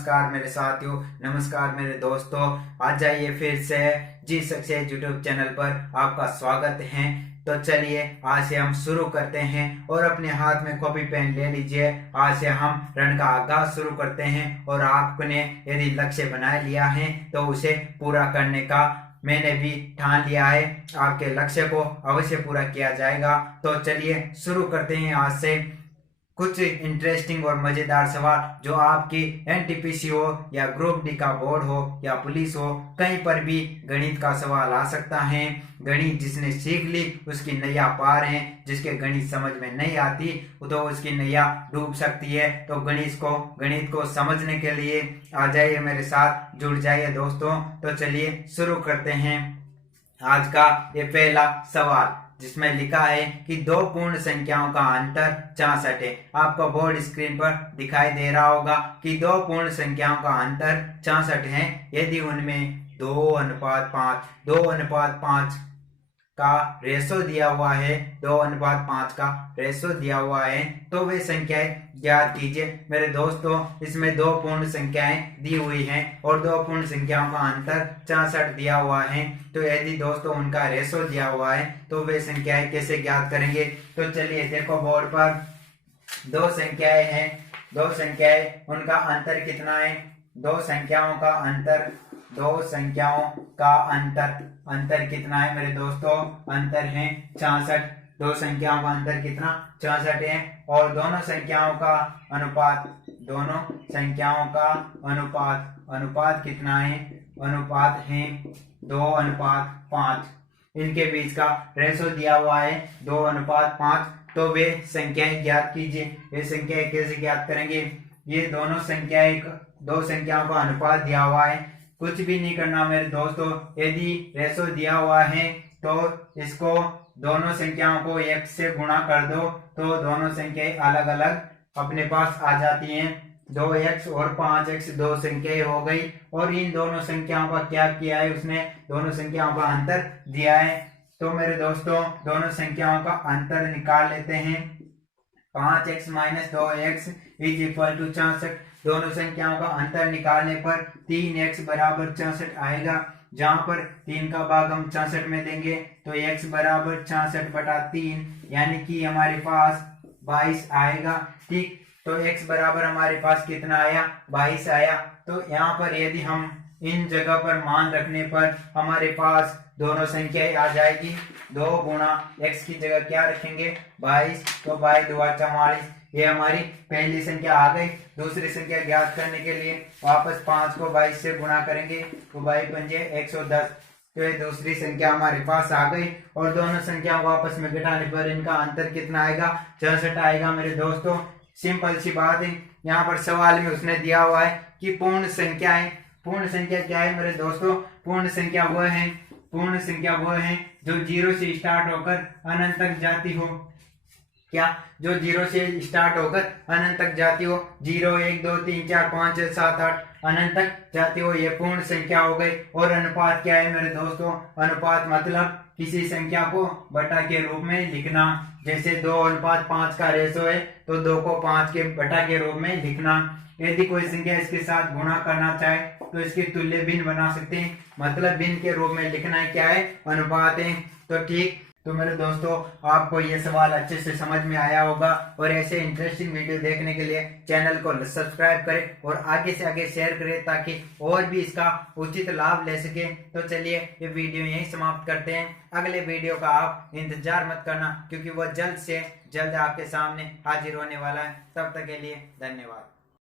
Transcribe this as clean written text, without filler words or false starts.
नमस्कार मेरे साथियों, नमस्कार मेरे दोस्तों। आज जाइए फिर से जी सक्सेस यूट्यूब चैनल पर आपका स्वागत है। तो चलिए आज से हम शुरू करते हैं और अपने हाथ में कॉपी पेन ले लीजिए। आज से हम रण का आगाज शुरू करते हैं और आपने यदि लक्ष्य बना लिया है तो उसे पूरा करने का मैंने भी ठान लिया है। आपके लक्ष्य को अवश्य पूरा किया जाएगा। तो चलिए शुरू करते हैं आज से कुछ इंटरेस्टिंग और मजेदार सवाल जो आपकी एनटीपीसी हो या ग्रुप डी का बोर्ड हो या पुलिस हो, कहीं पर भी गणित का सवाल आ सकता है। गणित जिसने सीख ली उसकी नैया पार है, जिसके गणित समझ में नहीं आती तो उसकी नैया डूब सकती है। तो गणित को समझने के लिए आ जाइए, मेरे साथ जुड़ जाइए दोस्तों। तो चलिए शुरू करते हैं आज का ये पहला सवाल, जिसमें लिखा है कि दो पूर्ण संख्याओं का अंतर 66 है। आपको बोर्ड स्क्रीन पर दिखाई दे रहा होगा कि दो पूर्ण संख्याओं का अंतर 66 है। यदि उनमें 2:5 का रेशो दिया हुआ है, 2:5 का रेशो दिया हुआ है, तो वे संख्याएं ज्ञात कीजिए। मेरे दोस्तों, इसमें दो पूर्ण संख्याएं दी हुई हैं और दो पूर्ण संख्याओं का अंतर 66 दिया हुआ है। तो यदि दोस्तों उनका रेशो दिया हुआ है तो वे संख्याएं कैसे ज्ञात करेंगे? तो चलिए देखो, बोर्ड पर दो संख्याएं हैं, दो संख्याएं, उनका अंतर कितना है? दो संख्याओं का अंतर अंतर कितना है मेरे दोस्तों? अंतर है 66। दो संख्याओं का अंतर कितना? 66 है। और दोनों संख्याओं का अनुपात कितना है? अनुपात है 2:5। इनके बीच का रेशो दिया हुआ है 2:5। तो वे संख्याएं ज्ञात कीजिए। ये संख्याएं कैसे ज्ञात करेंगे? ये दो संख्याओं का अनुपात दिया हुआ है, कुछ भी नहीं करना मेरे दोस्तों। यदि रेशो दिया हुआ है तो इसको दोनों संख्याओं को 1 से गुणा कर दो तो दोनों संख्याएं अलग अलग अपने पास आ जाती हैं। 2x और 5x दो संख्याएं हो गई। और इन दोनों संख्याओं का क्या किया है? उसने दोनों संख्याओं का अंतर दिया है। तो मेरे दोस्तों दोनों संख्याओं का अंतर निकाल लेते हैं। 5x - 2x = 66। दोनों संख्याओं का अंतर निकालने पर 3x बराबर 66 आएगा। जहां पर 3 का भाग हम 66 में देंगे तो x बराबर 66/3, यानी कि हमारे पास 22 आएगा। ठीक, तो x बराबर हमारे पास कितना आया? 22 आया। तो यहाँ पर यदि हम इन जगह पर मान रखने पर हमारे पास दोनों संख्याएं आ जाएगी। 2 गुणा x की जगह क्या रखेंगे? 22। तो 22 × 44, ये हमारी पहली संख्या आ गई। दूसरी संख्या ज्ञात करने के लिए वापस 5 को 22 से गुणा करेंगे तो 22×5 = 110। तो ये दूसरी संख्या हमारे पास आ गई। और दोनों संख्याओं को आपस में घटाने पर इनका अंतर कितना आएगा? 66 आएगा मेरे दोस्तों। सिंपल सी बात है। यहाँ पर सवाल में उसने दिया हुआ है कि पूर्ण संख्या क्या है मेरे दोस्तों? पूर्ण संख्या वह है जो 0 से स्टार्ट होकर अनंत तक जाती हो। क्या? जो 0 से स्टार्ट होकर अनंत तक जाती हो। 0, 1, 2, 3, 4, 5, 6, 7, 8 अनंत तक जाती हो, ये पूर्ण संख्या हो गई। और अनुपात क्या है मेरे दोस्तों? अनुपात मतलब किसी संख्या को बटा के रूप में लिखना। जैसे 2:5 का रेशो है तो 2 को 5 के बटा के रूप में लिखना। यदि कोई संख्या इसके साथ गुणा करना चाहे तो इसकी तुल्य भिन्न बना सकते हैं, मतलब भिन्न के रूप में लिखना है। क्या है? अनुपात है। तो ठीक, तो मेरे दोस्तों आपको ये सवाल अच्छे से समझ में आया होगा। और ऐसे इंटरेस्टिंग वीडियो देखने के लिए चैनल को सब्सक्राइब करें और आगे से आगे शेयर करें ताकि और भी इसका उचित लाभ ले सके। तो चलिए ये वीडियो यहीं समाप्त करते हैं। अगले वीडियो का आप इंतजार मत करना, क्योंकि वह जल्द से जल्द आपके सामने हाजिर होने वाला है। तब तक के लिए धन्यवाद।